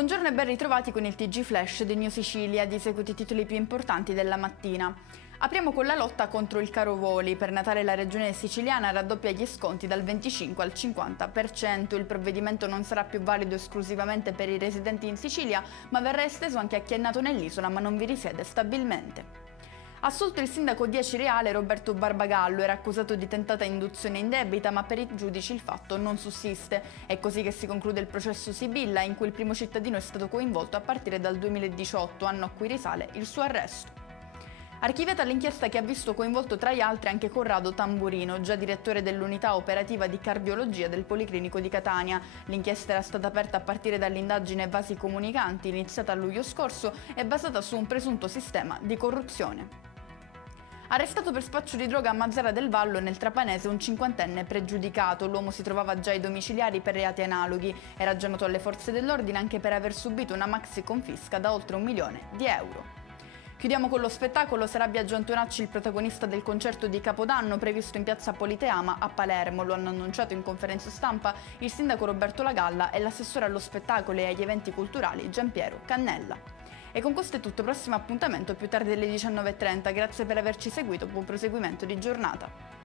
Buongiorno e ben ritrovati con il TG Flash di New Sicilia, di seguito i titoli più importanti della mattina. Apriamo con la lotta contro il caro voli. Per Natale la regione siciliana raddoppia gli sconti dal 25 al 50%. Il provvedimento non sarà più valido esclusivamente per i residenti in Sicilia, ma verrà esteso anche a chi è nato nell'isola ma non vi risiede stabilmente. Assolto il sindaco di Acireale Roberto Barbagallo, era accusato di tentata induzione indebita, ma per i giudici il fatto non sussiste. È così che si conclude il processo Sibilla, in cui il primo cittadino è stato coinvolto a partire dal 2018, anno a cui risale il suo arresto. Archiviata l'inchiesta che ha visto coinvolto tra gli altri anche Corrado Tamburino, già direttore dell'unità operativa di cardiologia del Policlinico di Catania. L'inchiesta era stata aperta a partire dall'indagine Vasi Comunicanti, iniziata a luglio scorso e basata su un presunto sistema di corruzione. Arrestato per spaccio di droga a Mazara del Vallo, nel Trapanese, un cinquantenne pregiudicato. L'uomo si trovava già ai domiciliari per reati analoghi. Era già noto alle forze dell'ordine anche per aver subito una maxi confisca da oltre 1 milione di euro. Chiudiamo con lo spettacolo. Sarà Biagio Antonacci il protagonista del concerto di Capodanno previsto in piazza Politeama a Palermo. Lo hanno annunciato in conferenza stampa il sindaco Roberto Lagalla e l'assessore allo spettacolo e agli eventi culturali Giampiero Cannella. E con questo è tutto, prossimo appuntamento più tardi alle 19:30. Grazie per averci seguito, buon proseguimento di giornata.